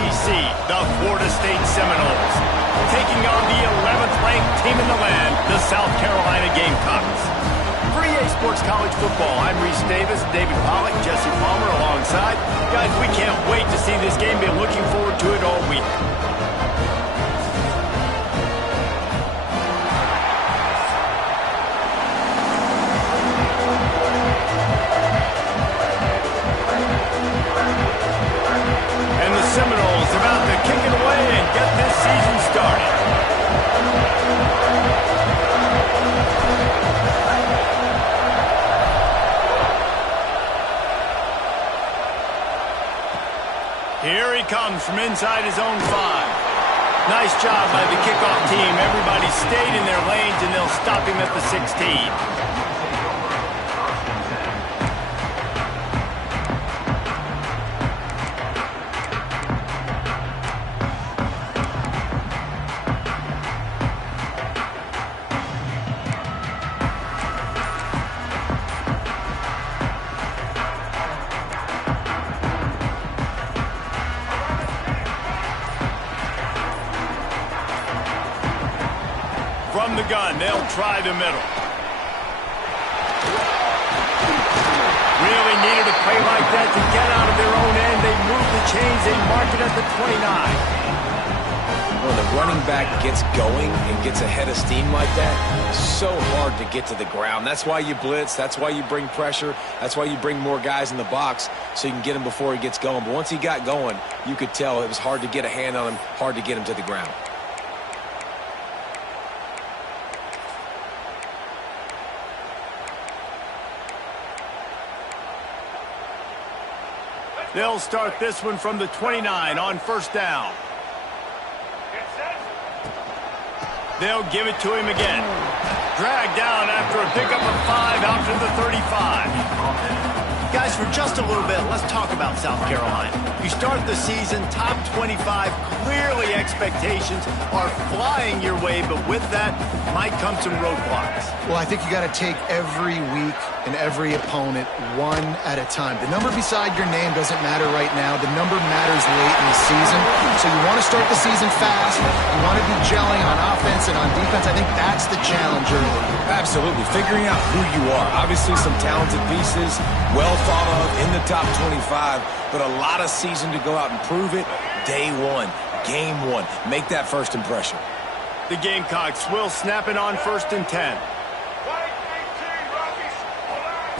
ACC, the Florida State Seminoles, taking on the 11th ranked team in the land, the South Carolina Gamecocks. For EA Sports College Football, I'm Reese Davis, David Pollack, Jesse Palmer alongside. Guys, we can't wait to see this game. Been looking forward to it all week. And the Seminoles about to kick it away and get this season started. Here he comes from inside his own 5. Nice job by the kickoff team. Everybody stayed in their lanes, and they'll stop him at the 16. From the gun, they'll try the middle. Really needed a play like that to get out of their own end. They move the chains. They mark it at the 29. When the running back gets going and gets ahead of steam like that, it's so hard to get to the ground. That's why you blitz. That's why you bring pressure. That's why you bring more guys in the box so you can get him before he gets going. But once he got going, you could tell it was hard to get a hand on him, hard to get him to the ground. They'll start this one from the 29 on first down. They'll give it to him again. Dragged down after a pickup of 5 out to the 35. Guys, for just a little bit, let's talk about South Carolina. You start the season top 25. Clearly expectations are flying your way, but with that might come some roadblocks. Well, I think you got to take every week and every opponent one at a time. The number beside your name doesn't matter right now. The number matters late in the season. So you want to start the season fast. You want to be gelling on offense and on defense. I think that's the challenge early. Absolutely. Figuring out who you are. Obviously some talented pieces, well thought of in the top 25, but a lot of season to go out and prove it. Day one, game one. Make that first impression. The Gamecocks will snap it on first and 10.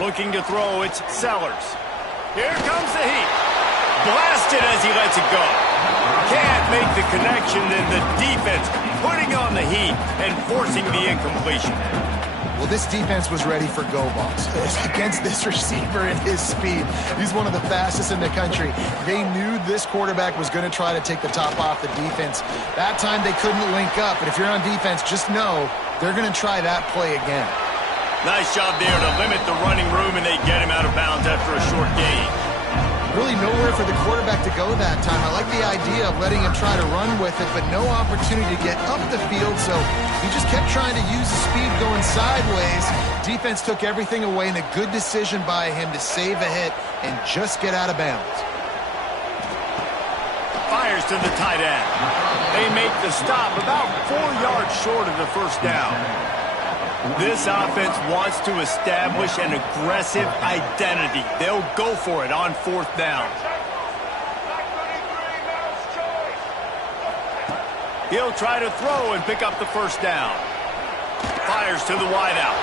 Looking to throw, it's Sellers. Here comes the heat. Blasted as he lets it go. Can't make the connection, and the defense putting on the heat and forcing the incompletion. Well, this defense was ready for go balls against this receiver and his speed. He's one of the fastest in the country. They knew this quarterback was going to try to take the top off the defense. That time they couldn't link up, but if you're on defense, just know they're going to try that play again. Nice job there to limit the running room, and they get him out of bounds after a short gain. Really nowhere for the quarterback to go that time. I like the idea of letting him try to run with it, but no opportunity to get up the field, so he just kept trying to use the speed going sideways. Defense took everything away, and a good decision by him to save a hit and just get out of bounds. Fires to the tight end. They make the stop about 4 yards short of the first down. This offense wants to establish an aggressive identity. They'll go for it on fourth down. He'll try to throw and pick up the first down. Fires to the wideout.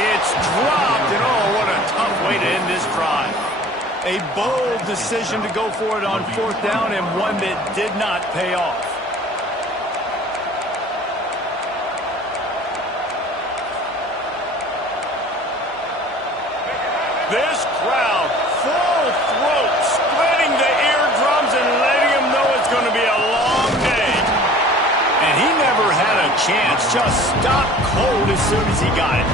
It's dropped, and oh, what a tough way to end this drive. A bold decision to go for it on fourth down, and one that did not pay off. This crowd, full throat, splitting the eardrums and letting him know it's going to be a long day. And he never had a chance, just stopped cold as soon as he got it.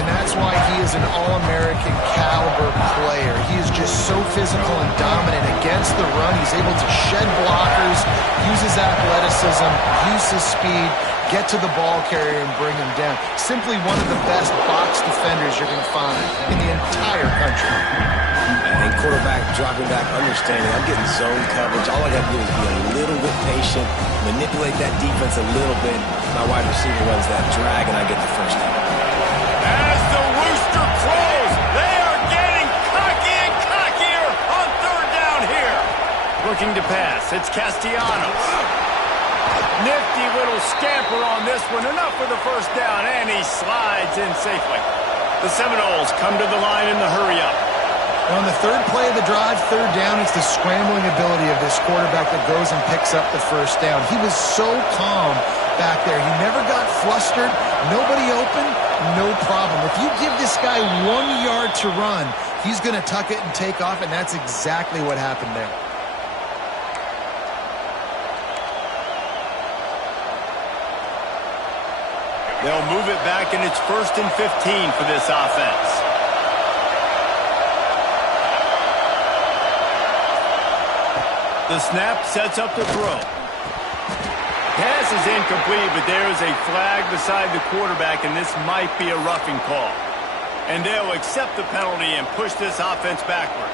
And that's why he is an All-American caliber player. He is just so physical and dominant against the run. He's able to shed blockers, use his athleticism, use his speed, get to the ball carrier and bring him down. Simply one of the best box defenders you're going to find in the entire country. And quarterback dropping back, understanding I'm getting zone coverage. All I got to do is be a little bit patient, manipulate that defense a little bit. My wide receiver runs that drag, and I get the first down. As the rooster crows, they are getting cocky and cockier on third down here. Looking to pass, it's Castellanos. Nifty little scamper on this one, enough for the first down, and he slides in safely. The Seminoles come to the line in the hurry-up. On the third play of the drive, third down, it's the scrambling ability of this quarterback that goes and picks up the first down. He was so calm back there. He never got flustered. Nobody open, no problem. If you give this guy 1 yard to run, he's going to tuck it and take off, and that's exactly what happened there. They'll move it back, and it's 1st and 15 for this offense. The snap sets up the throw. Pass is incomplete, but there is a flag beside the quarterback, and this might be a roughing call. And they'll accept the penalty and push this offense backward.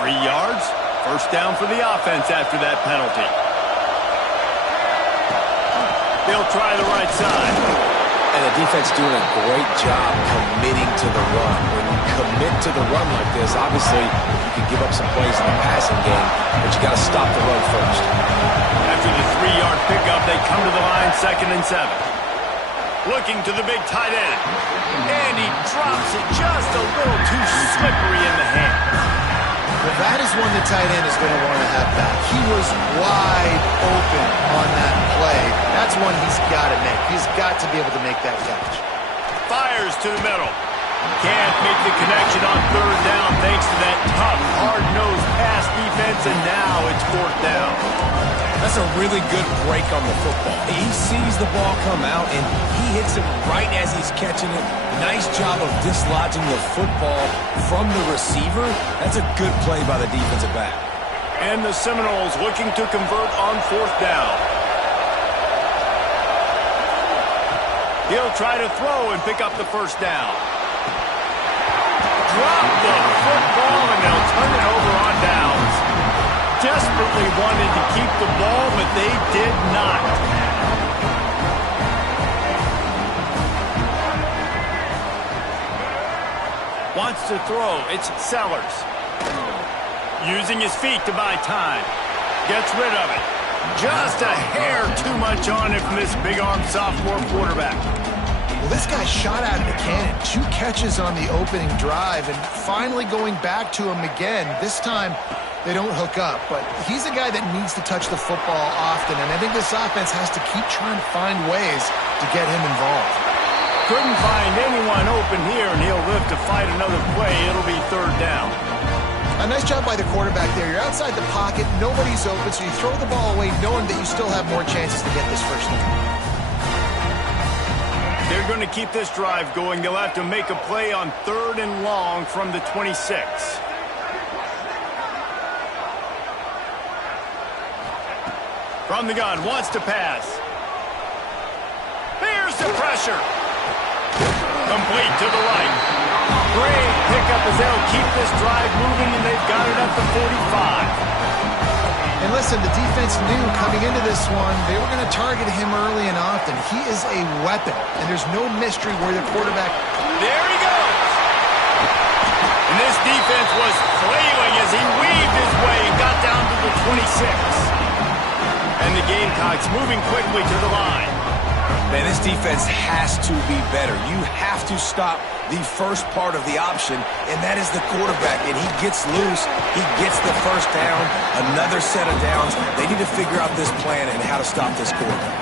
3 yards, first down for the offense after that penalty. They'll try the right side. And the defense doing a great job committing to the run. When you commit to the run like this, obviously you can give up some plays in the passing game, but you got to stop the run first. After the 3-yard pickup, they come to the line 2nd and 7. Looking to the big tight end. And he drops it just a little too slippery in the hands. Well, that is one the tight end is going to want to have back. He was wide open on that play. That's one he's got to make. He's got to be able to make that catch. Fires to the middle. Can't make the connection on third down thanks to that tough, hard-nosed pass defense, and now it's 4th down. That's a really good break on the football. He sees the ball come out, and he hits it right as he's catching it. Nice job of dislodging the football from the receiver. That's a good play by the defensive back. And the Seminoles looking to convert on 4th down. He'll try to throw and pick up the first down. Drop the football, and they'll turn it over on downs. Desperately wanted to keep the ball, but they did not. Wants to throw. It's Sellers. Using his feet to buy time. Gets rid of it. Just a hair too much on it from this big-armed sophomore quarterback. Well, this guy shot out of the cannon. 2 catches on the opening drive, and finally going back to him again. This time, they don't hook up, but he's a guy that needs to touch the football often, and I think this offense has to keep trying to find ways to get him involved. Couldn't find anyone open here, and he'll live to fight another play. It'll be 3rd down. A nice job by the quarterback there. You're outside the pocket, nobody's open, so you throw the ball away knowing that you still have more chances to get this first down. They're going to keep this drive going. They'll have to make a play on 3rd and long from the 26. From the gun, wants to pass. Here's the pressure. Complete to the right. Great pickup as they'll keep this drive moving, and they've got it up to 45. And listen, the defense knew coming into this one, they were going to target him early and often. He is a weapon, and there's no mystery where the quarterback... There he goes! And this defense was flailing as he weaved his way and got down to the 26. And the Gamecocks moving quickly to the line. Man, this defense has to be better. You have to stop the first part of the option, and that is the quarterback. And he gets loose. He gets the first down, another set of downs. They need to figure out this plan and how to stop this quarterback.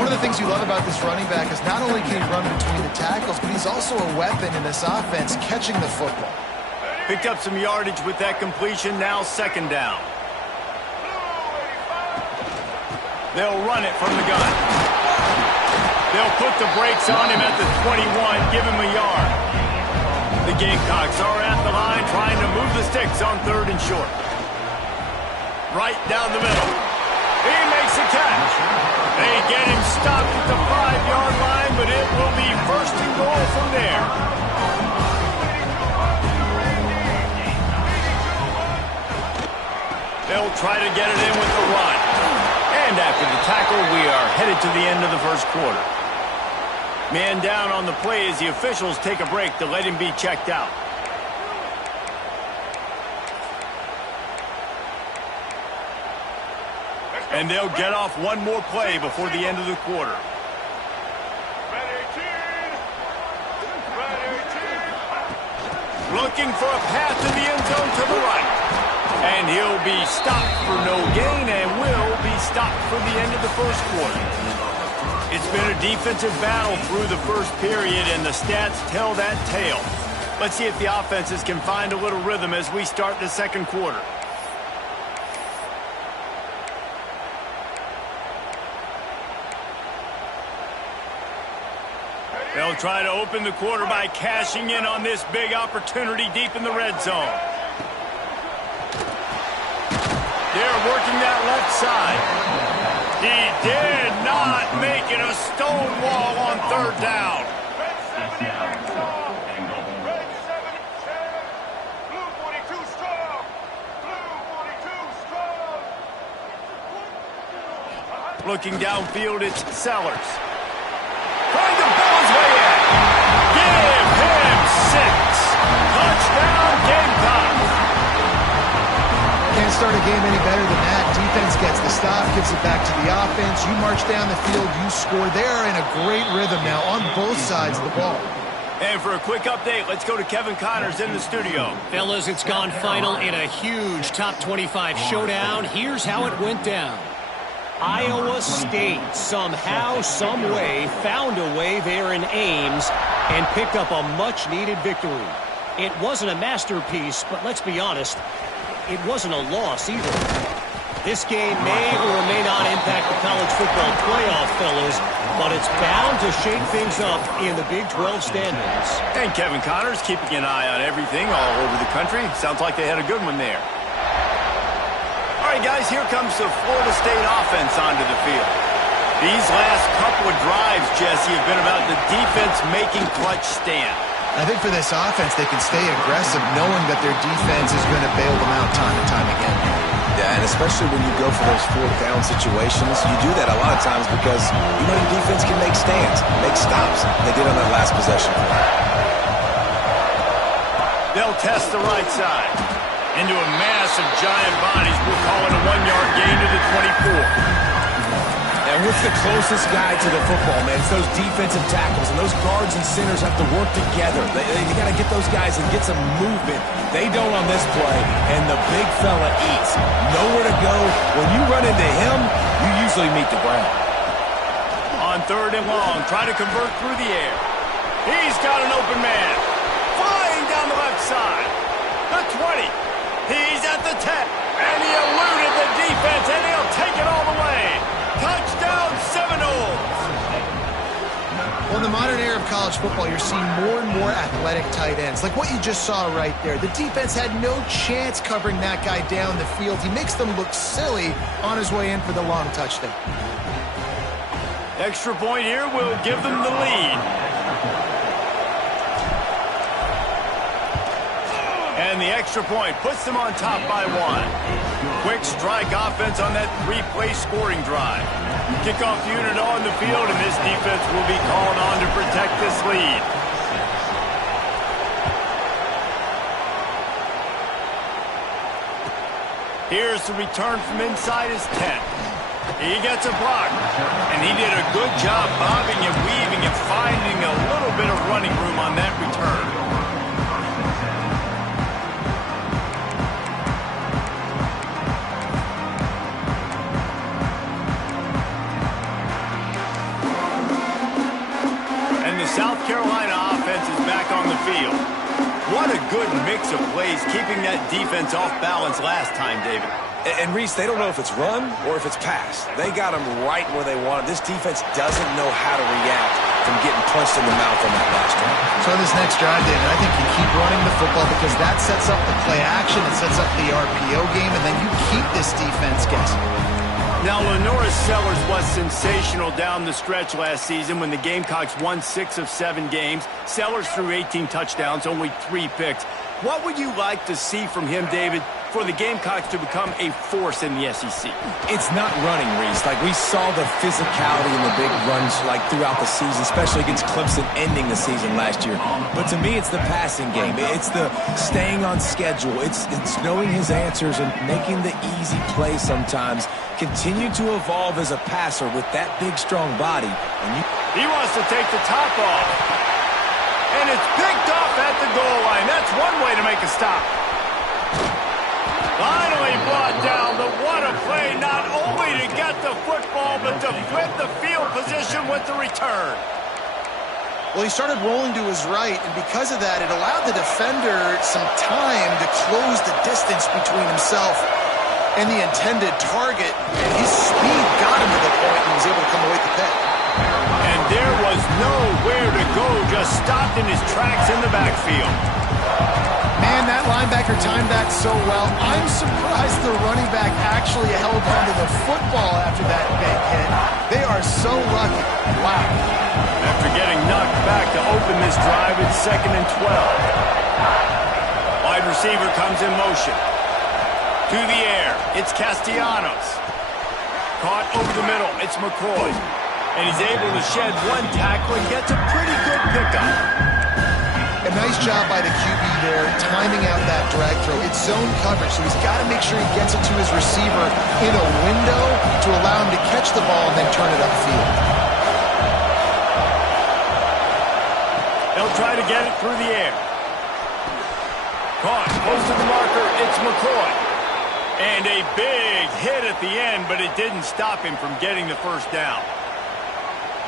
One of the things you love about this running back is not only can he run between the tackles, but he's also a weapon in this offense catching the football. Picked up some yardage with that completion. Now 2nd down. They'll run it from the gun. They'll put the brakes on him at the 21, give him a yard. The Gamecocks are at the line trying to move the sticks on 3rd and short. Right down the middle. He makes a catch. They get him stopped at the 5-yard line, but it will be 1st and goal from there. They'll try to get it in with the run. And after the tackle, we are headed to the end of the first quarter. Man down on the play as the officials take a break to let him be checked out. And they'll get off one more play before the end of the quarter. Looking for a path to the end zone to the right. And he'll be stopped for no gain and will be stopped for the end of the first quarter. It's been a defensive battle through the first period, and the stats tell that tale. Let's see if the offenses can find a little rhythm as we start the second quarter. They'll try to open the quarter by cashing in on this big opportunity deep in the red zone. They're working that left side. He did not make it a stone wall on third down. Looking downfield, it's Sellers. Trying to pull his way in. Give him 6. Touchdown, Gamecocks. Can't start a game any better than that. Defense gets the stop, gives it back to the offense. You march down the field, you score. They're in a great rhythm now on both sides of the ball. And for a quick update, let's go to Kevin Connors in the studio. Fellas, it's gone final in a huge top 25 showdown. Here's how it went down. Iowa State somehow, some way, found a way there in Ames and picked up a much-needed victory. It wasn't a masterpiece, but let's be honest, it wasn't a loss either. This game may or may not impact the college football playoff, fellas, but it's bound to shake things up in the Big 12 standings. And Kevin Connors keeping an eye on everything all over the country. Sounds like they had a good one there. All right, guys, here comes the Florida State offense onto the field. These last couple of drives, Jesse, have been about the defense making clutch stand. I think for this offense, they can stay aggressive knowing that their defense is going to bail them out time and time again. Yeah, and especially when you go for those fourth down situations, you do that a lot of times because you know your defense can make stands, make stops. They did on that last possession. They'll test the right side. Into a mass of giant bodies. We'll call it a 1-yard gain to the 24. And what's the closest guy to the football, man? It's those defensive tackles, and those guards and centers have to work together. They got to get those guys and get some movement. They don't on this play, and the big fella eats. Nowhere to go. When you run into him, you usually meet the ground. On third and long, try to convert through the air. He's got an open man. Flying down the left side. The 20. He's at the 10, and he eluded the defense, and he'll take it all the way. Touchdown, Seminoles. Well, in the modern era of college football, you're seeing more and more athletic tight ends, like what you just saw right there. The defense had no chance covering that guy down the field. He makes them look silly on his way in for the long touchdown. Extra point here will give them the lead. And the extra point puts them on top by 1. Quick strike offense on that 3-play scoring drive. Kickoff unit on the field, and this defense will be called on to protect this lead. Here's the return from inside his 10. He gets a block, and he did a good job bobbing and weaving and finding a little bit of running room on that return. South Carolina offense is back on the field. What a good mix of plays, keeping that defense off balance last time, David. And Reese, they don't know if it's run or if it's pass. They got them right where they want it. This defense doesn't know how to react from getting punched in the mouth on that last drive. So on this next drive, David, I think you keep running the football because that sets up the play action, it sets up the RPO game, and then you keep this defense guessing. Now, Lenora Sellers was sensational down the stretch last season when the Gamecocks won 6 of 7 games. Sellers threw 18 touchdowns, only 3 picks. What would you like to see from him, David, for the Gamecocks to become a force in the SEC? It's not running, Reese. Like, we saw the physicality in the big runs, like, throughout the season, especially against Clemson ending the season last year. But to me, it's the passing game. It's the staying on schedule. It's knowing his answers and making the easy play sometimes. Continue to evolve as a passer with that big, strong body. He wants to take the top off. And it's picked off at the goal line. That's one way to make a stop. Finally brought down. What a play, not only to get the football, but to flip the field position with the return. Well, he started rolling to his right, and because of that, it allowed the defender some time to close the distance between himself and the intended target, and his speed got him to the point and he was able to come away with the pick. And there was nowhere to go, just stopped in his tracks in the backfield. Man, that linebacker timed that so well. I'm surprised the running back actually held onto the football after that big hit. They are so lucky. Wow. After getting knocked back to open this drive, it's 2nd and 12. Wide receiver comes in motion. To the air, it's Castellanos. Caught over the middle, it's McCoy. And he's able to shed one tackle and gets a pretty good pickup. A nice job by the QB there, timing out that drag throw. It's zone coverage, so he's got to make sure he gets it to his receiver in a window to allow him to catch the ball and then turn it upfield. They'll try to get it through the air. Caught, close to the marker, it's McCoy. And a big hit at the end, but it didn't stop him from getting the first down.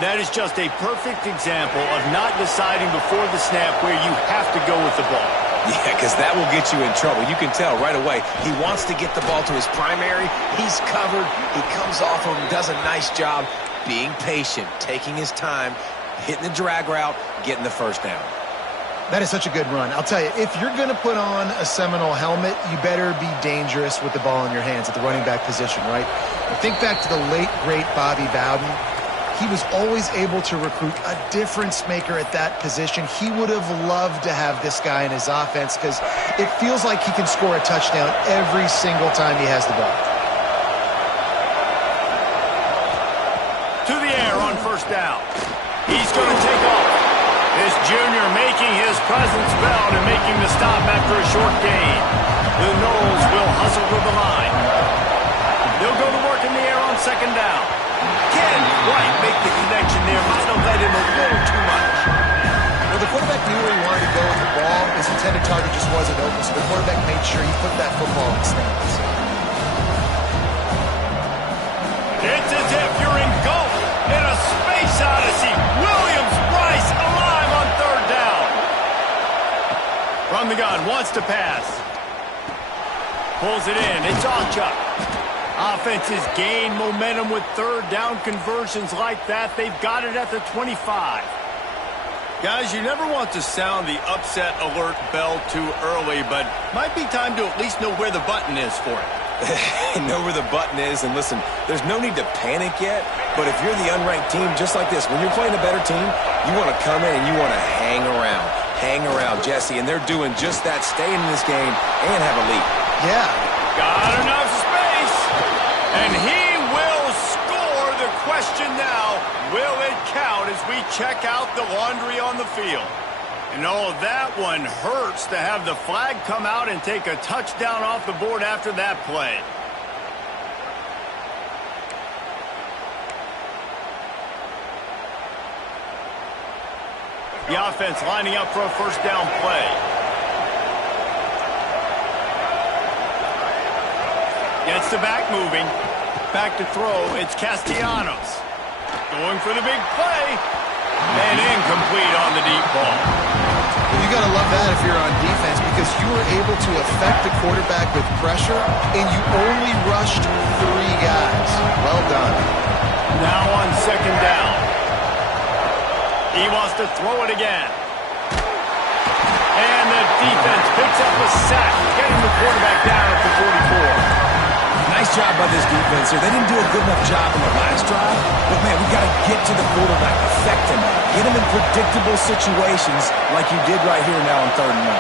That is just a perfect example of not deciding before the snap where you have to go with the ball. Yeah, because that will get you in trouble. You can tell right away. He wants to get the ball to his primary. He's covered. He comes off him, does a nice job being patient, taking his time, hitting the drag route, getting the first down. That is such a good run. I'll tell you, if you're going to put on a Seminole helmet, you better be dangerous with the ball in your hands at the running back position, right? And think back to the late, great Bobby Bowden. He was always able to recruit a difference maker at that position. He would have loved to have this guy in his offense because it feels like he can score a touchdown every single time he has the ball. To the air on first down. He's going to take off. This junior making his presence felt and making the stop after a short gain. The Noles will hustle to the line. They'll go to work in the air on second down. Can't quite make the connection there. Might have led him a little too much. Well, the quarterback knew where he wanted to go with the ball. His intended target just wasn't open, so the quarterback made sure he put that football in the stands. It's as if you're engulfed in a space odyssey. Williams-Brice alive on third down. From the gun, wants to pass. Pulls it in. It's Achuk. Offenses gain momentum with third down conversions like that. They've got it at the 25. Guys, you never want to sound the upset alert bell too early, but might be time to at least know where the button is for it. Know where the button is, and listen, there's no need to panic yet, but if you're the unranked team, just like this, when you're playing a better team, you want to come in and you want to hang around, Jesse, and they're doing just that, staying in this game and have a lead. Yeah. Got enough space, and he will score. The question now, will it count as we check out the laundry on the field? And oh, that one hurts to have the flag come out and take a touchdown off the board after that play. The offense lining up for a first down play. Gets the back moving. Back to throw. It's Castellanos. Going for the big play. And incomplete on the deep ball. Well, you got to love that if you're on defense because you were able to affect the quarterback with pressure and you only rushed 3 guys. Well done. Now on second down. He wants to throw it again. And the defense picks up a sack, getting the quarterback down at the 44. Nice job by this defense here. They didn't do a good enough job on the last drive, but, man, we got to get to the quarterback, affect him, get him in predictable situations like you did right here now on 3rd and 1.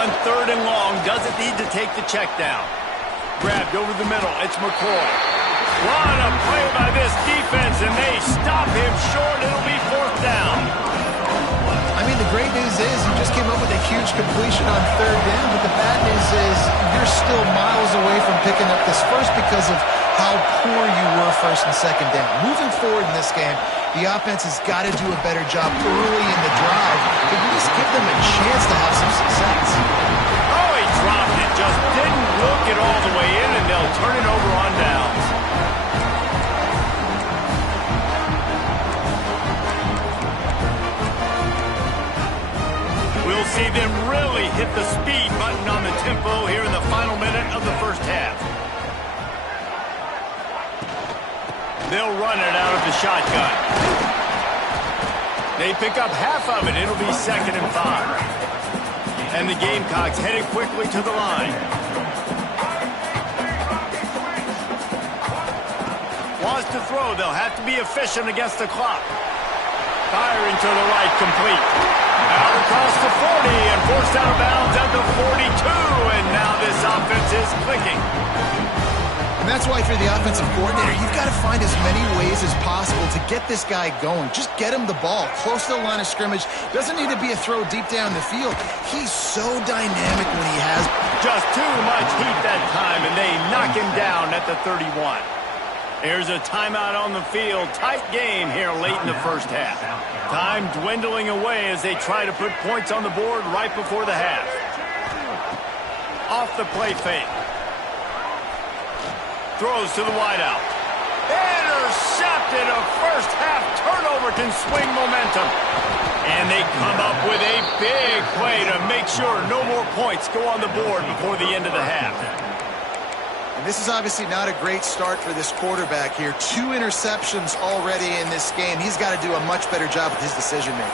On On 3rd and long, doesn't need to take the check down. Grabbed over the middle. It's McCoy. What a play by this defense, and they stop him short. It'll be 4th down. I mean, the great news is you just came up with a huge completion on 3rd down, but the bad news is you're still miles away from picking up this first because of how poor you were 1st and 2nd down. Moving forward in this game, the offense has got to do a better job early in the drive to at least give them a chance to have some success. Oh, he dropped it. Just didn't look it all the way in, and they'll turn it over on downs. We'll see them really hit the speed button on the tempo here in the final minute of the 1st half. They'll run it out of the shotgun. They pick up half of it. It'll be 2nd and 5. And the Gamecocks headed quickly to the line. Wants to throw. They'll have to be efficient against the clock. Firing to the right, complete. Out across the 40 and forced out of bounds at the 42. And now this offense is clicking. And that's why, for the offensive coordinator, you've got to find as many ways as possible to get this guy going. Just get him the ball close to the line of scrimmage. Doesn't need to be a throw deep down the field. He's so dynamic when he has. Just too much heat that time, and they knock him down at the 31. Here's a timeout on the field. Tight game here late in the 1st half. Time dwindling away as they try to put points on the board right before the half. Off the play fake. Throws to the wideout. Intercepted. A 1st half turnover can swing momentum. And they come up with a big play to make sure no more points go on the board before the end of the half. And this is obviously not a great start for this quarterback here. 2 interceptions already in this game. He's got to do a much better job with his decision-making.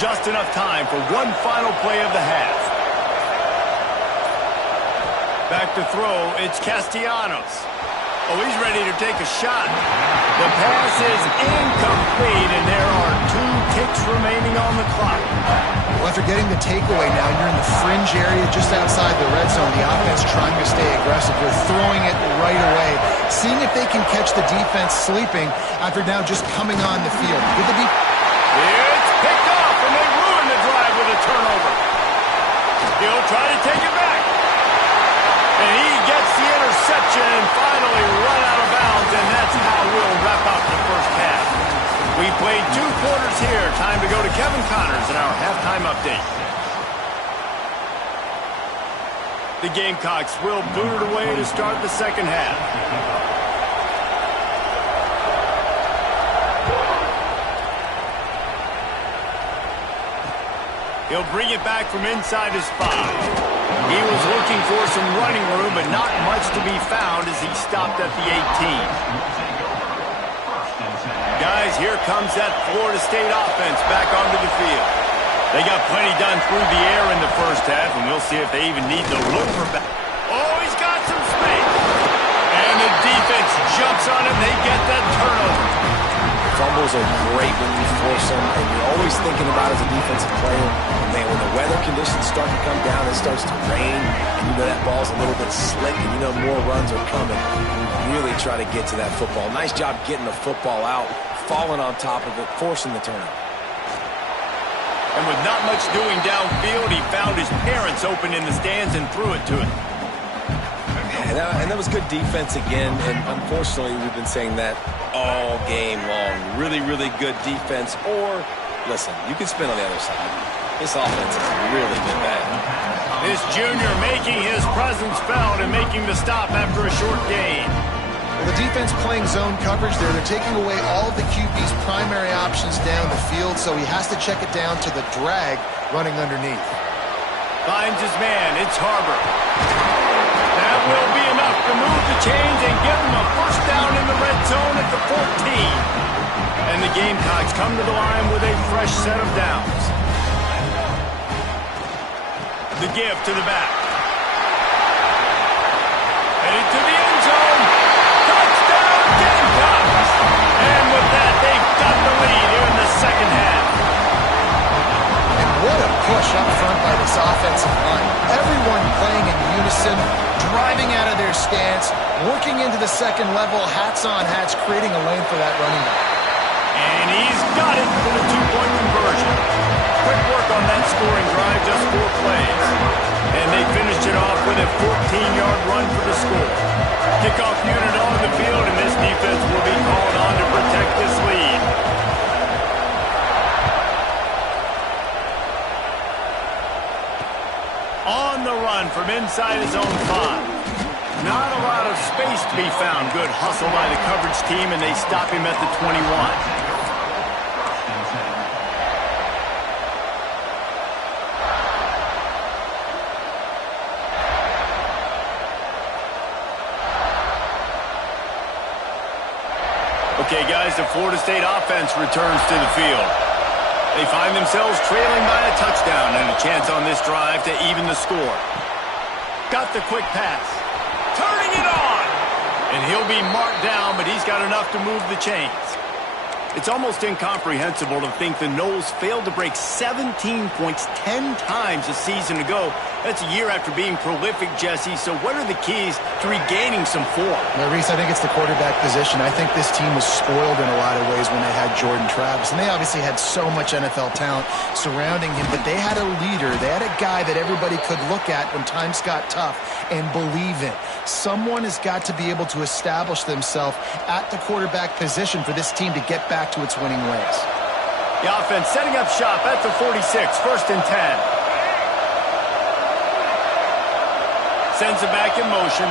Just enough time for one final play of the half. Back to throw, it's Castellanos. Oh, he's ready to take a shot. The pass is incomplete, and there are 2 ticks remaining on the clock. Well, after getting the takeaway now, you're in the fringe area just outside the red zone. The offense trying to stay aggressive. They're throwing it right away, seeing if they can catch the defense sleeping after now just coming on the field. It's picked off, and they ruin the drive with a turnover. He'll try to take it back. And he gets the interception and finally run out of bounds, and that's how we'll wrap up the 1st half. We played 2 quarters here. Time to go to Kevin Connors in our halftime update. The Gamecocks will boot it away to start the 2nd half. He'll bring it back from inside his 5. He was looking for some running room, but not much to be found as he stopped at the 18. Guys, here comes that Florida State offense back onto the field. They got plenty done through the air in the 1st half, and we'll see if they even need to look for back. Oh, he's got some space. And the defense jumps on him. They get that turnover. Fumbles are great when you force them, and you're always thinking about as a defensive player, man, when the weather conditions start to come down, it starts to rain, and you know that ball's a little bit slick, and you know more runs are coming. You really try to get to that football. Nice job getting the football out, falling on top of it, forcing the turnover. And with not much doing downfield, he found his parents open in the stands and threw it to him. And that was good defense again, and unfortunately we've been saying that all game long. Really, really good defense. Or, listen, you can spin on the other side. This offense has really been bad. This junior making his presence felt and making the stop after a short gain. Well, the defense playing zone coverage there. They're taking away all of the QB's primary options down the field, so he has to check it down to the drag running underneath. Finds his man. It's Harbor. That will be enough to move the chains and give them a 1st down in the red zone at the 14. And the Gamecocks come to the line with a fresh set of downs. The give to the back. Headed to the end rush up front by this offensive line. Everyone playing in unison, driving out of their stance, working into the second level, hats on hats, creating a lane for that running back. And he's got it for the two-point conversion. Quick work on that scoring drive, just 4 plays. And they finished it off with a 14-yard run for the score. Kickoff unit on the field, and this defense will be called on to protect this lead. On the run from inside his own 5. Not a lot of space to be found. Good hustle by the coverage team, and they stop him at the 21. Okay, guys, the Florida State offense returns to the field. They find themselves trailing by a touchdown and a chance on this drive to even the score. Got the quick pass. Turning it on! And he'll be marked down, but he's got enough to move the chains. It's almost incomprehensible to think the Noles failed to break 17 points 10 times a season ago. That's a year after being prolific, Jesse. So what are the keys to regaining some form? Well, Reese, I think it's the quarterback position. I think this team was spoiled in a lot of ways when they had Jordan Travis. And they obviously had so much NFL talent surrounding him. But they had a leader. They had a guy that everybody could look at when times got tough and believe in. Someone has got to be able to establish themselves at the quarterback position for this team to get back to its winning ways. The offense setting up shop at the 46, 1st and 10. Sends it back in motion.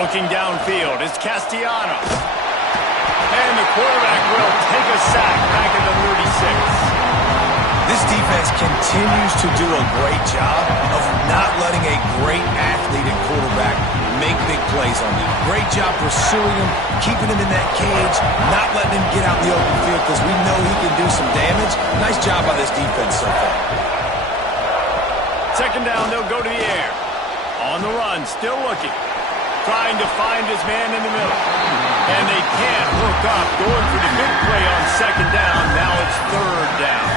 Looking downfield is Castellanos. And the quarterback will take a sack back at the 36. This defense continues to do a great job of not letting a great athlete and quarterback make big plays on them. Great job pursuing him, keeping him in that cage, not letting him get out in the open field because we know he can do some damage. Nice job by this defense so far. 2nd down, they'll go to the air. On the run, still looking. Trying to find his man in the middle. And they can't hook up. Going for the big play on 2nd down. Now it's 3rd down.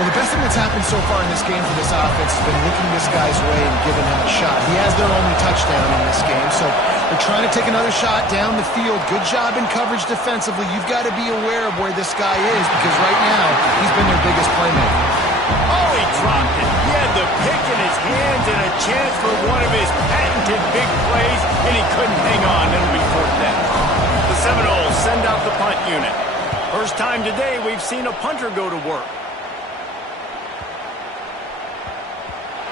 Well, the best thing that's happened so far in this game for this offense has been looking this guy's way and giving him a shot. He has their only touchdown in this game, so they're trying to take another shot down the field. Good job in coverage defensively. You've got to be aware of where this guy is because right now he's been their biggest playmaker. Oh, he dropped it. He had the pick in his hands and a chance for one of his patented big plays, and he couldn't hang on. It'll be 4th down. The Seminoles send out the punt unit. First time today we've seen a punter go to work.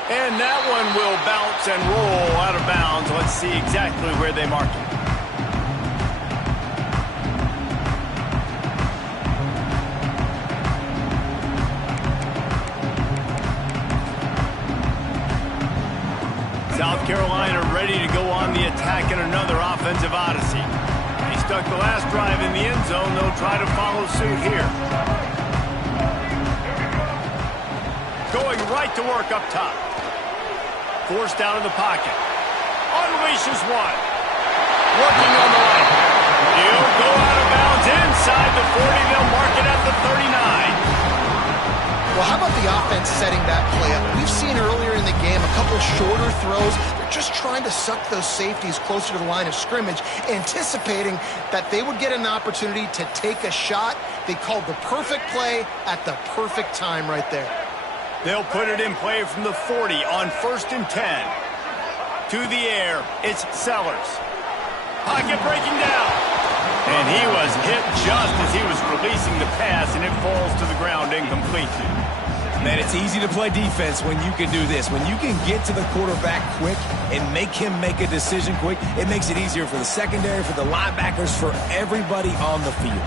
And that one will bounce and roll out of bounds. Let's see exactly where they mark it. South Carolina ready to go on the attack in another offensive odyssey. They stuck the last drive in the end zone. They'll try to follow suit here. Going right to work up top. Forced out of the pocket. Unleashes one. Working on the right. He'll go out of bounds inside the 40. They'll mark it at the 39. Well, how about the offense setting that play up? We've seen earlier in the game a couple shorter throws. They're just trying to suck those safeties closer to the line of scrimmage, anticipating that they would get an opportunity to take a shot. They called the perfect play at the perfect time right there. They'll put it in play from the 40 on 1st and 10. To the air, it's Sellers. Pocket breaking down. And he was hit just as he was releasing the pass, and it falls to the ground incomplete. Man, it's easy to play defense when you can do this. When you can get to the quarterback quick and make him make a decision quick, it makes it easier for the secondary, for the linebackers, for everybody on the field.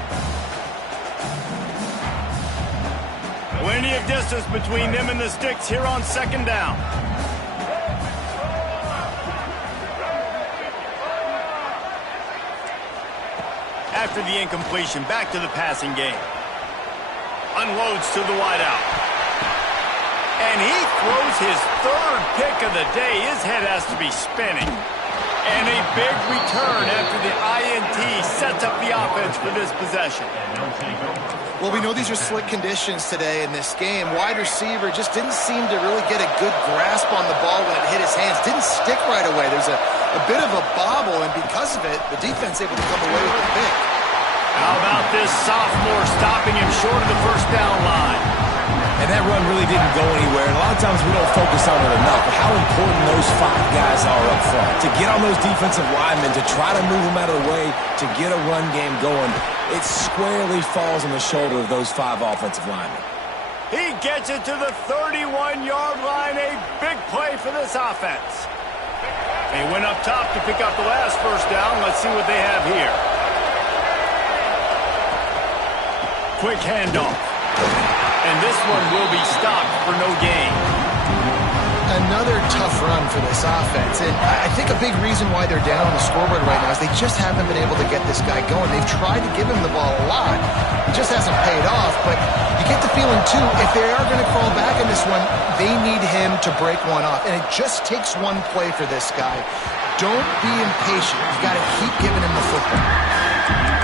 Plenty of distance between them and the sticks here on 2nd down. After the incompletion, back to the passing game. Unloads to the wideout. And he throws his 3rd pick of the day. His head has to be spinning. And a big return after the INT sets up the offense for this possession. Well, we know these are slick conditions today in this game. Wide receiver just didn't seem to really get a good grasp on the ball when it hit his hands. Didn't stick right away. There's a bit of a bobble, and because of it, the defense able to come away with the pick. How about this sophomore stopping him short of the first down line? And that run really didn't go anywhere. And a lot of times we don't focus on it enough, but how important those 5 guys are up front. To get on those defensive linemen, to try to move them out of the way, to get a run game going, it squarely falls on the shoulder of those 5 offensive linemen. He gets it to the 31-yard line. A big play for this offense. They went up top to pick up the last first down. Let's see what they have here. Quick handoff. And this one will be stopped for no gain. Another tough run for this offense. And I think a big reason why they're down on the scoreboard right now is they just haven't been able to get this guy going. They've tried to give him the ball a lot. It just hasn't paid off. But you get the feeling, too, if they are going to crawl back in this one, they need him to break one off. And it just takes one play for this guy. Don't be impatient. You got to keep giving him the football.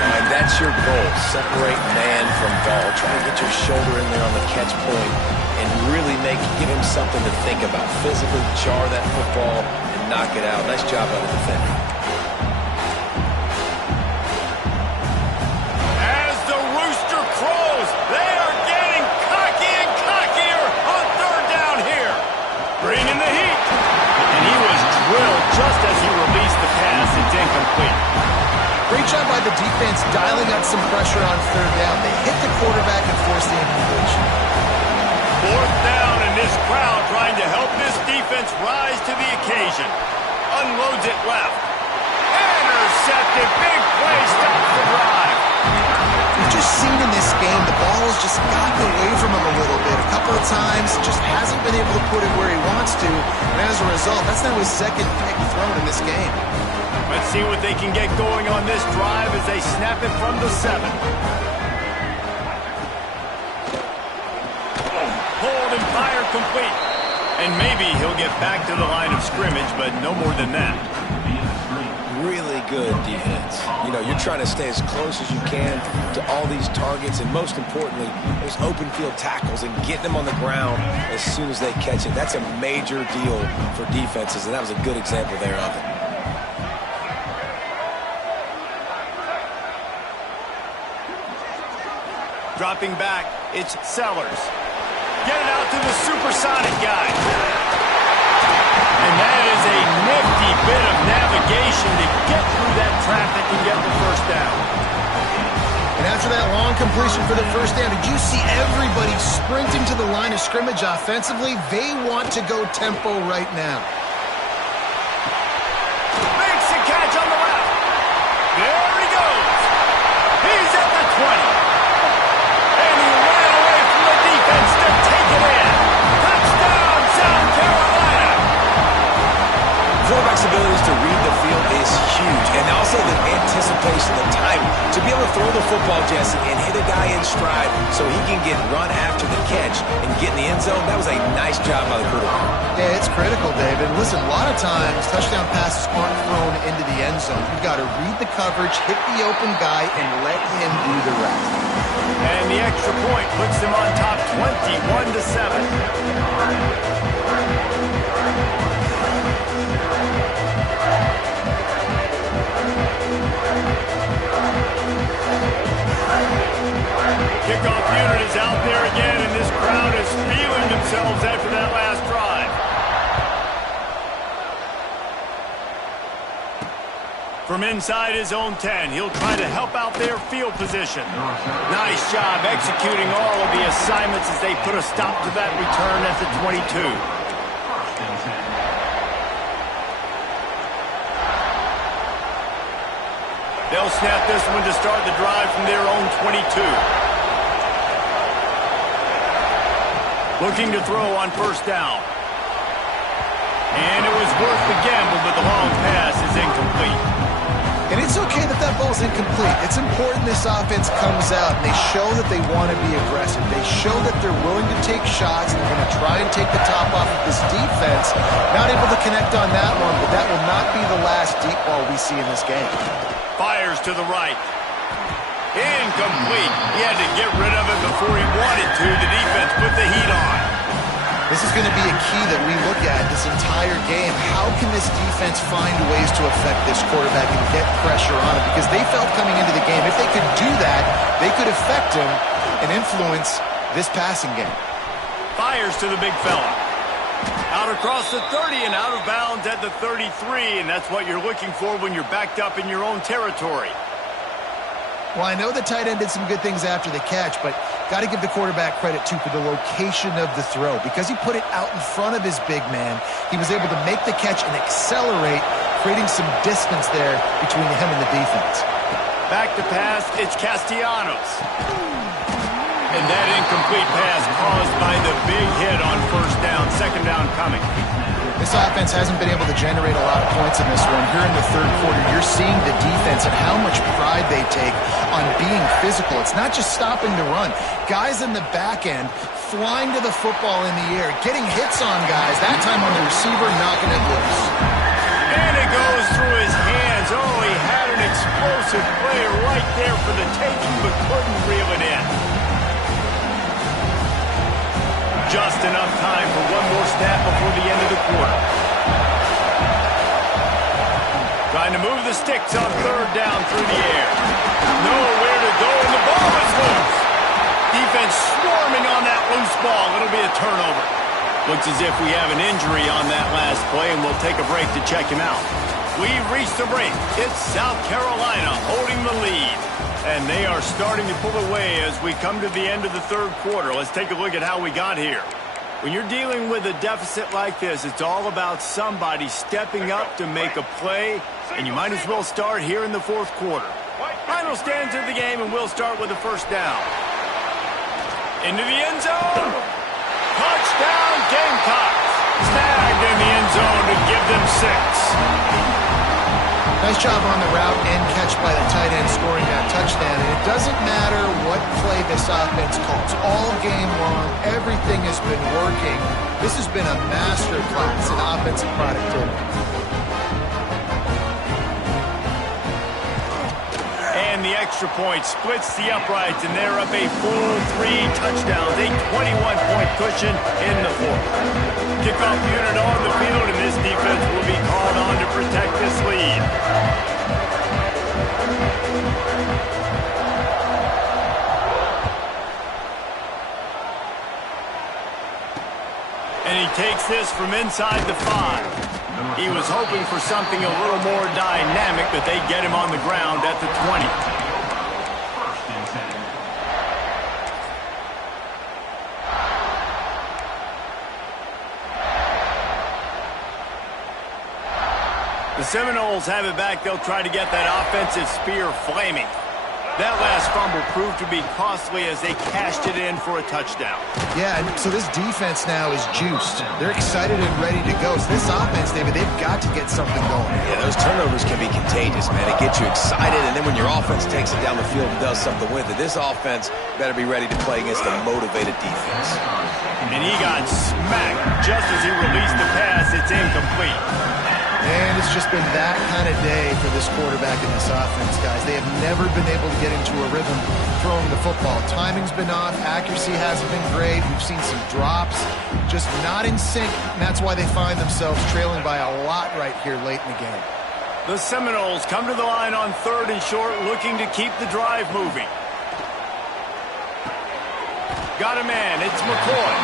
And that's your goal. Separate man from ball. Try to get your shoulder in there on the catch point and really give him something to think about. Physically jar that football and knock it out. Nice job by the defender. As the rooster crows, they are getting cocky and cockier on third down here. Bringing the heat. And he was drilled just as he released the pass. It's incomplete. Great job by the defense dialing up some pressure on third down. They hit the quarterback and forced the incompletion. Fourth down, and this crowd trying to help this defense rise to the occasion. Unloads it left. Intercepted. Big play. Stops the drive. We've just seen in this game the ball has just gotten away from him a little bit. A couple of times, just hasn't been able to put it where he wants to. And as a result, that's now his second pick thrown in this game. Let's see what they can get going on this drive as they snap it from the 7. Hold and fire complete. And maybe he'll get back to the line of scrimmage, but no more than that. Really good defense. You know, you're trying to stay as close as you can to all these targets, and most importantly, those open field tackles and getting them on the ground as soon as they catch it. That's a major deal for defenses, and that was a good example there of it. Dropping back, it's Sellers. Get it out to the supersonic guy. And that is a nifty bit of navigation to get through that traffic and get the first down. And after that long completion for the first down, did you see everybody sprinting to the line of scrimmage offensively? They want to go tempo right now. Makes the catch on the left. There he goes. He's at the 20. And he ran away from the defense to take it in. Touchdown, South Carolina. Quarterback's abilities to read the field is huge, and also the anticipation, the time to be able to throw the football, Jesse, and hit a guy in stride so he can get run after the catch and get in the end zone. That was a nice job by the quarterback. Yeah, it's critical, David. Listen, a lot of times touchdown passes aren't thrown into the end zone. You've got to read the coverage, hit the open guy, and let him do the rest. And the extra point puts them on top 21-7. Kickoff unit is out there again, and this crowd is feeling themselves after that last drive. From inside his own 10, he'll try to help out their field position. Nice job executing all of the assignments as they put a stop to that return at the 22. They'll snap this one to start the drive from their own 22. Looking to throw on first down. And it was worth the gamble, but the long pass is incomplete. And it's okay that that ball's incomplete. It's important this offense comes out and they show that they want to be aggressive. They show that they're willing to take shots and they're going to try and take the top off of this defense. Not able to connect on that one, but that will not be the last deep ball we see in this game. Fires to the right. Incomplete. He had to get rid of it before he wanted to. The defense put the heat on. This is going to be a key that we look at this entire game. How can this defense find ways to affect this quarterback and get pressure on him? Because they felt coming into the game, if they could do that, they could affect him and influence this passing game. Fires to the big fella. Out across the 30 and out of bounds at the 33, and that's what you're looking for when you're backed up in your own territory. Well, I know the tight end did some good things after the catch, but got to give the quarterback credit, too, for the location of the throw. Because he put it out in front of his big man, he was able to make the catch and accelerate, creating some distance there between him and the defense. Back to pass, it's Castellanos. And that incomplete pass caused by the big hit on first down, second down coming. This offense hasn't been able to generate a lot of points in this one. Here in the third quarter, you're seeing the defense and how much pride they take on being physical. It's not just stopping the run. Guys in the back end flying to the football in the air, getting hits on guys, that time on the receiver, knocking it loose. And it goes through his hands. Oh, he had an explosive player right there for the taking, but couldn't reel it in. Just enough time for one more snap before the end of the quarter. Trying to move the sticks on third down through the air. Nowhere to go, and the ball is loose. Defense swarming on that loose ball. It'll be a turnover. Looks as if we have an injury on that last play, and we'll take a break to check him out. We've reached the break. It's South Carolina holding the lead. And they are starting to pull away as we come to the end of the third quarter. Let's take a look at how we got here. When you're dealing with a deficit like this, it's all about somebody stepping up to make a play, and you might as well start here in the fourth quarter. Final stands of the game, and we'll start with the first down. Into the end zone. Touchdown, Gamecocks. Snagged in the end zone to give them 6. Nice job on the route and catch by the tight end scoring that touchdown. And it doesn't matter what play this offense calls. All game long, everything has been working. This has been a master class in offensive productivity. And the extra point splits the uprights, and they're up a full 3 touchdowns, a 21-point cushion in the fourth. Kickoff unit on the field, and this defense will be called on to protect this lead. And he takes this from inside the 5. He was hoping for something a little more dynamic, but they get him on the ground at the 20. The Seminoles have it back. They'll try to get that offensive spear flaming. That last fumble proved to be costly as they cashed it in for a touchdown. Yeah, so this defense now is juiced. They're excited and ready to go. So this offense, David, they've got to get something going. Yeah, those turnovers can be contagious, man. It gets you excited, and then when your offense takes it down the field and does something with it, this offense better be ready to play against a motivated defense. And he got smacked just as he released the pass. It's incomplete. And it's just been that kind of day for this quarterback and this offense, guys. They have never been able to get into a rhythm throwing the football. Timing's been off. Accuracy hasn't been great. We've seen some drops. Just not in sync, and that's why they find themselves trailing by a lot right here late in the game. The Seminoles come to the line on 3rd and short, looking to keep the drive moving. Got a man. It's McCoy.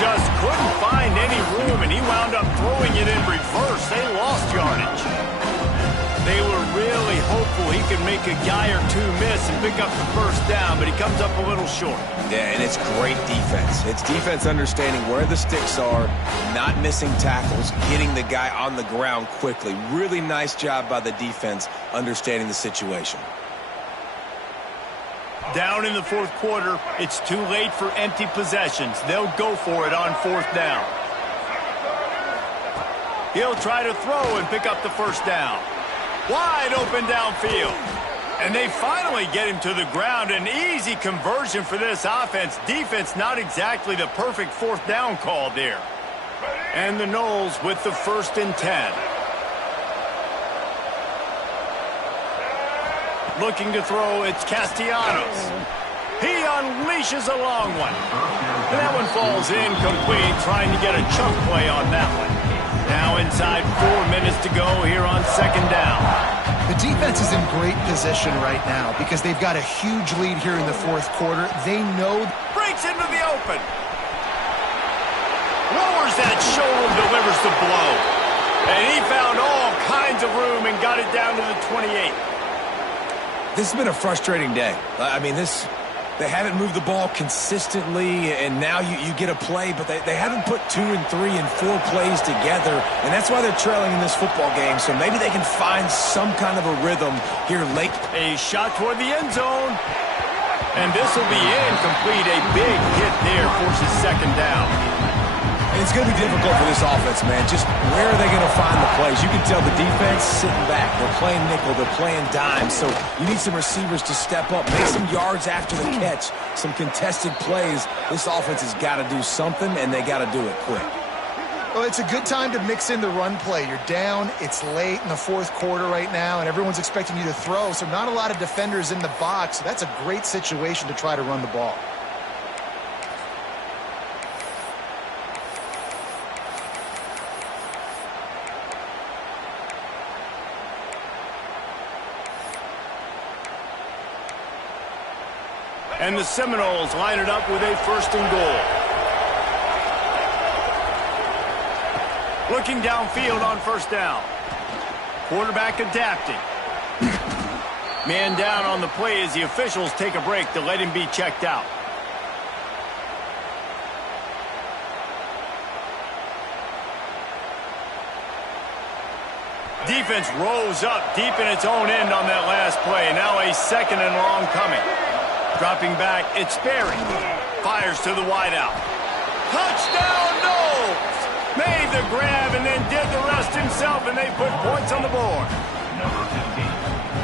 Just couldn't find any room, and he wound up throwing it in reverse. They lost yardage. They were really hopeful he could make a guy or two miss and pick up the first down, but he comes up a little short. Yeah, and it's great defense. It's defense understanding where the sticks are, not missing tackles, getting the guy on the ground quickly. Really nice job by the defense understanding the situation. Down in the fourth quarter, it's too late for empty possessions. They'll go for it on 4th down. He'll try to throw and pick up the first down. Wide open downfield. And they finally get him to the ground. An easy conversion for this offense. Defense not exactly the perfect 4th down call there. And the Noles with the 1st and 10. Looking to throw, it's Castellanos. He unleashes a long one. And that one falls incomplete, trying to get a chunk play on that one. Now inside 4 minutes to go here on second down. The defense is in great position right now because they've got a huge lead here in the fourth quarter. They know. Breaks into the open. Lowers that shoulder, delivers the blow. And he found all kinds of room and got it down to the 28. This has been a frustrating day. I mean, they haven't moved the ball consistently, and now you get a play, but they haven't put 2 and 3 and 4 plays together, and that's why they're trailing in this football game. So maybe they can find some kind of a rhythm here late. A shot toward the end zone, and this will be incomplete. A big hit there forces second down. And it's going to be difficult for this offense, man. Just where are they going to find the plays? You can tell the defense sitting back. They're playing nickel. They're playing dime. So you need some receivers to step up, make some yards after the catch, some contested plays. This offense has got to do something, and they got to do it quick. Well, it's a good time to mix in the run play. You're down. It's late in the fourth quarter right now, and everyone's expecting you to throw, so not a lot of defenders in the box. So that's a great situation to try to run the ball. And the Seminoles line it up with a first and goal. Looking downfield on first down. Quarterback adapting. Man down on the play as the officials take a break to let him be checked out. Defense rose up deep in its own end on that last play. Now a second and long coming. Dropping back, it's Sperry. Fires to the wideout. Touchdown, Knowles! Made the grab and then did the rest himself, and they put points on the board.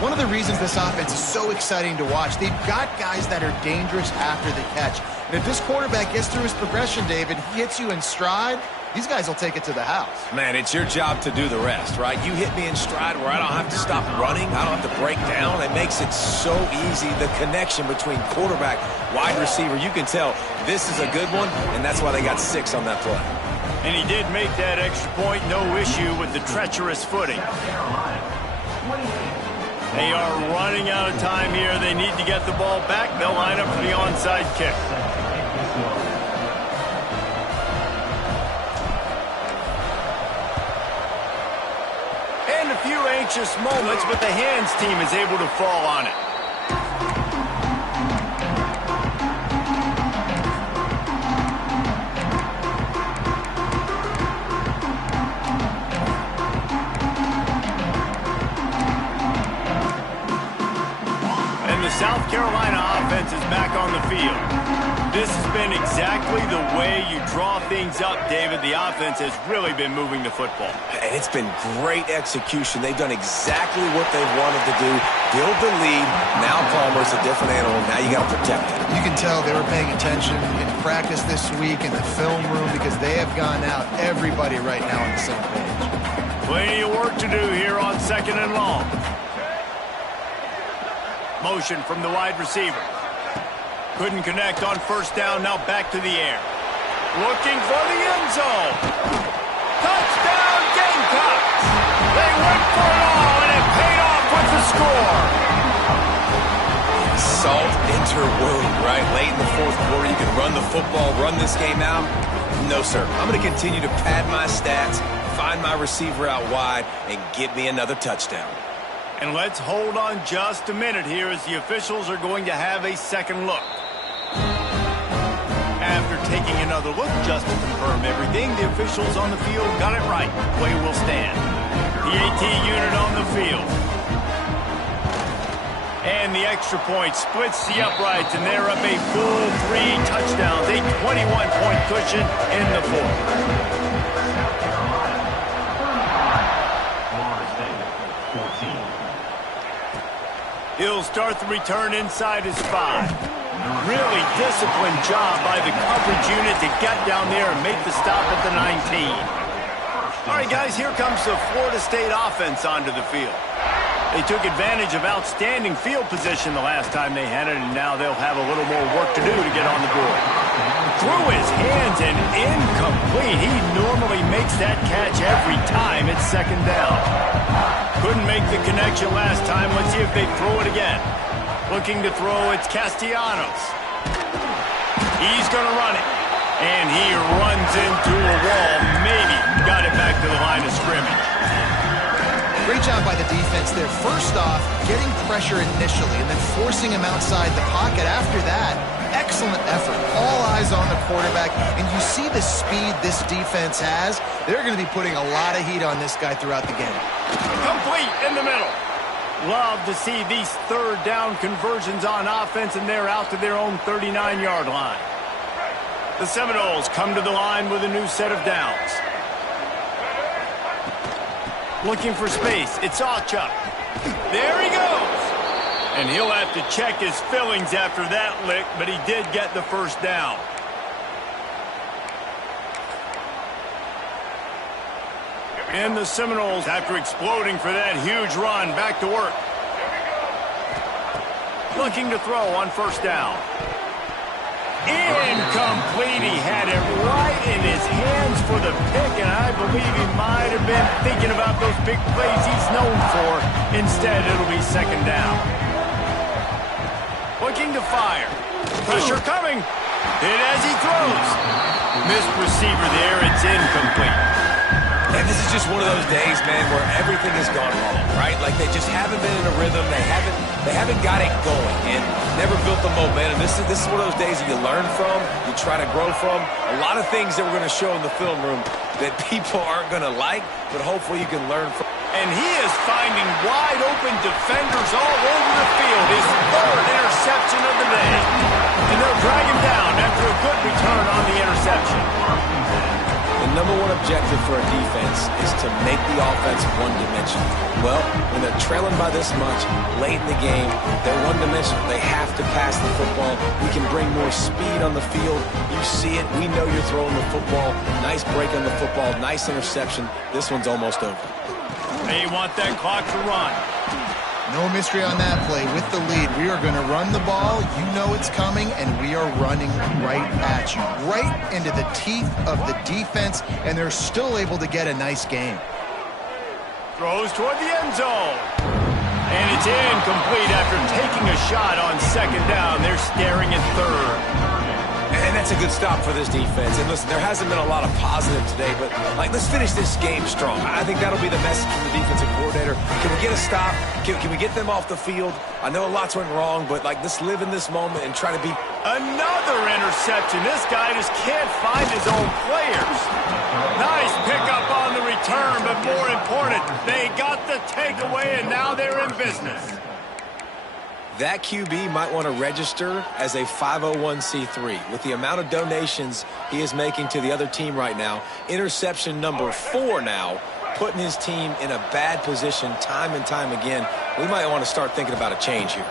One of the reasons this offense is so exciting to watch, they've got guys that are dangerous after the catch. And if this quarterback gets through his progression, David, he hits you in stride, these guys will take it to the house. Man, it's your job to do the rest, right? You hit me in stride where I don't have to stop running. I don't have to break down. It makes it so easy, the connection between quarterback, wide receiver. You can tell this is a good one, and that's why they got 6 on that play. And he did make that extra point, no issue with the treacherous footing. They are running out of time here. They need to get the ball back. They'll line up for the onside kick. And a few anxious moments, but the hands team is able to fall on it. South Carolina offense is back on the field. This has been exactly the way you draw things up, David. The offense has really been moving the football. And it's been great execution. They've done exactly what they've wanted to do. Build the lead. Now Palmer's a different animal. Now you got to protect it. You can tell they were paying attention in practice this week in the film room because they have gone out, everybody right now on the same page. Plenty of work to do here on second and long. Motion from the wide receiver. Couldn't connect on first down, now back to the air. Looking for the end zone. Touchdown Gamecocks! They went for it all, and it paid off with the score. Salt into wound, right? Late in the fourth quarter, you can run the football, run this game out. No, sir. I'm going to continue to pad my stats, find my receiver out wide, and get me another touchdown. And let's hold on just a minute here as the officials are going to have a second look. After taking another look just to confirm everything, the officials on the field got it right. Play will stand. The AT unit on the field. And the extra point splits the uprights, and they're up a full 3 touchdowns, a 21-point cushion in the fourth. He'll start the return inside his 5. Really disciplined job by the coverage unit to get down there and make the stop at the 19. All right, guys, here comes the Florida State offense onto the field. They took advantage of outstanding field position the last time they had it, and now they'll have a little more work to do to get on the board. Through his hands and incomplete. He normally makes that catch every time it's second down. Couldn't make the connection last time. Let's see if they throw it again. Looking to throw, it's Castellanos. He's going to run it. And he runs into a wall. Maybe got it back to the line of scrimmage. Great job by the defense there. First off, getting pressure initially and then forcing him outside the pocket. After that, excellent effort. All eyes on the quarterback. And you see the speed this defense has. They're going to be putting a lot of heat on this guy throughout the game. Complete in the middle. Love to see these third down conversions on offense, and they're out to their own 39-yard line. The Seminoles come to the line with a new set of downs. Looking for space. It's Awchuk. There he goes. And he'll have to check his fillings after that lick, but he did get the first down. And the Seminoles, after exploding for that huge run, back to work. Looking to throw on first down. Incomplete. He had it right in his hands for the pick, and I believe he might have been thinking about those big plays he's known for. Instead, it'll be second down. Looking to fire. Pressure coming. Hit as he throws. Missed receiver there. It's incomplete. And this is just one of those days, man, where everything has gone wrong, right? Like they just haven't been in a rhythm. They haven't got it going and never built the momentum. This is one of those days that you learn from, you try to grow from. A lot of things that we're going to show in the film room that people aren't going to like, but hopefully you can learn from. And he is finding wide open defenders all over the field. His third interception of the day. And they'll drag him down after a good return on the interception. The number one objective for a defense is to make the offense one-dimensional. Well, when they're trailing by this much, late in the game, they're one-dimensional. They have to pass the football. We can bring more speed on the field. You see it. We know you're throwing the football. Nice break on the football. Nice interception. This one's almost over. They want that clock to run. No mystery on that play. With the lead, we are going to run the ball. You know it's coming, and we are running right at you. Right into the teeth of the defense, and they're still able to get a nice game. Throws toward the end zone. And it's incomplete after taking a shot on second down. They're staring at third. And that's a good stop for this defense. And listen, there hasn't been a lot of positive today, but let's finish this game strong. I think that'll be the message from the defensive coordinator. Can we get a stop? Can we get them off the field? I know lots went wrong, but let's live in this moment and try to be. Another interception. This guy just can't find his own players. Nice pickup on the return, but more important, they got the takeaway, and now they're in business. That QB might want to register as a 501c3. With the amount of donations he is making to the other team right now, interception number 4 now, putting his team in a bad position time and time again. We might want to start thinking about a change here.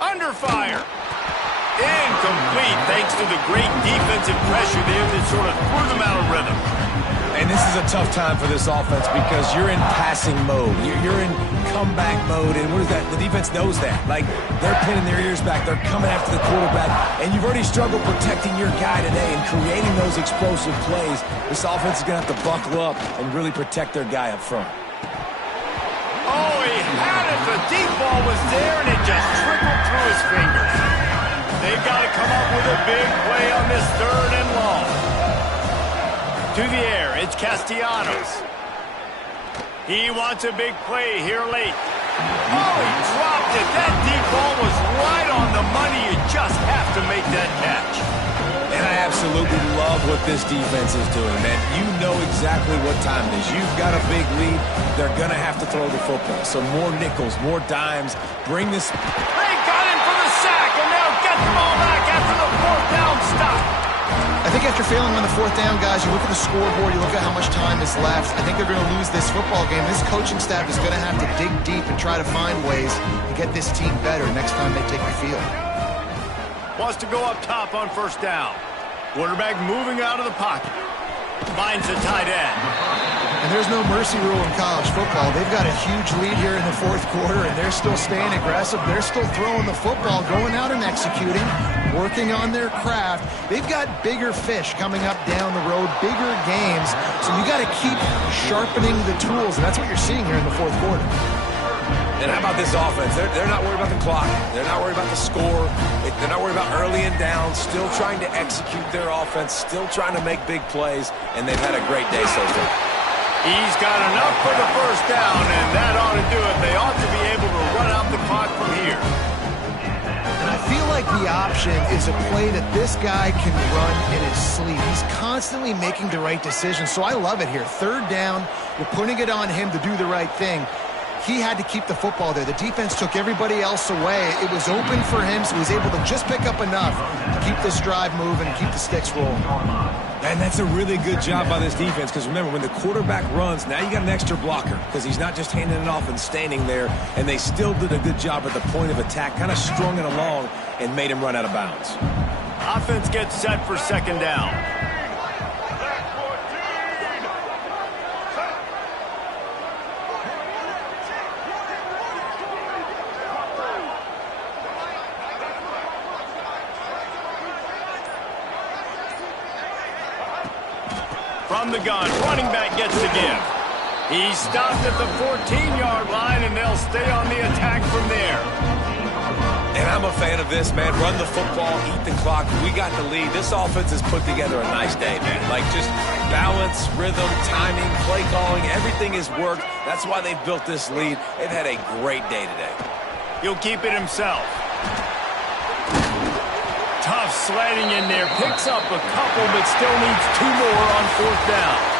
Under fire. Incomplete thanks to the great defensive pressure there that sort of threw them out of rhythm. And this is a tough time for this offense because you're in passing mode. You're in comeback mode. And what is that? The defense knows that. They're pinning their ears back. They're coming after the quarterback. And you've already struggled protecting your guy today and creating those explosive plays. This offense is going to have to buckle up and really protect their guy up front. Oh, he had it. The deep ball was there, and it just trickled through his fingers. They've got to come up with a big play on this third and long. To the air, it's Castellanos. He wants a big play here late. Oh, he dropped it. That deep ball was right on the money. You just have to make that catch. And I absolutely love what this defense is doing, man. You know exactly what time it is. You've got a big lead. They're going to have to throw the football. So more nickels, more dimes. Bring this. They got him for the sack, and they'll get the ball back after the fourth down stop. I think after failing on the fourth down, guys, you look at the scoreboard, you look at how much time is left. I think they're going to lose this football game. This coaching staff is going to have to dig deep and try to find ways to get this team better next time they take the field. Wants to go up top on first down. Quarterback moving out of the pocket. Finds the tight end. And there's no mercy rule in college football. They've got a huge lead here in the fourth quarter, and they're still staying aggressive. They're still throwing the football, going out and executing, working on their craft. They've got bigger fish coming up down the road, bigger games. So you got to keep sharpening the tools, and that's what you're seeing here in the fourth quarter. And how about this offense? They're not worried about the clock. They're not worried about the score. They're not worried about early and down. Still trying to execute their offense. Still trying to make big plays. And they've had a great day so far. He's got enough for the first down, and that ought to do it. They ought to be able to run out the clock from here. And I feel like the option is a play that this guy can run in his sleep. He's constantly making the right decision, so I love it here. Third down, you're putting it on him to do the right thing. He had to keep the football there. The defense took everybody else away. It was open for him, so he was able to just pick up enough to keep this drive moving and keep the sticks rolling. And that's a really good job by this defense, because remember, when the quarterback runs, now you got an extra blocker, because he's not just handing it off and standing there, and they still did a good job at the point of attack, kind of strung it along and made him run out of bounds. Offense gets set for second down. From the gun, running back gets the give. He's stopped at the 14-yard line, and they'll stay on the attack from there. And I'm a fan of this, man. Run the football, eat the clock. We got the lead. This offense has put together a nice day, man. Like, just balance, rhythm, timing, play calling, everything has worked. That's why they've built this lead. They've had a great day today. He'll keep it himself. Tough sledding in there. Picks up a couple, but still needs two more on fourth down.